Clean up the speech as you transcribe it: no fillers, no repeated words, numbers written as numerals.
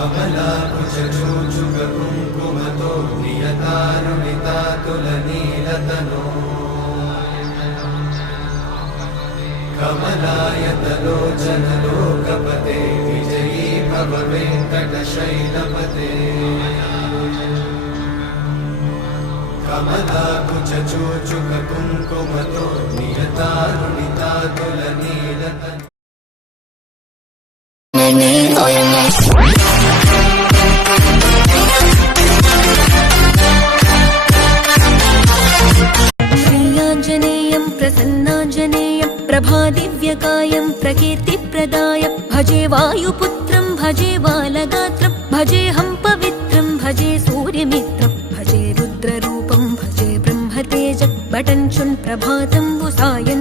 कमलाकुचूचुककुङ्कुमतो नियतारुणितातुलनीलतनो कमलायतलोचनलोकपते विजयी भव वेङ्कटशैलपते कमलाकुचूचुककुङ्कुमतो नियतारुणितातुलनीलतनो श्रीयाञ्जनेयं प्रसन्नाञ्जनेयं प्रभादिव्यकायं प्रकीर्तिप्रदाय भजे वायुपुत्रं भजे बालगात्रं भजेऽहं पवित्रं भजे सूर्यमित्रं भजे रुद्ररूपं भजे ब्रह्मतेज बटञ्चुन् प्रभातं सायं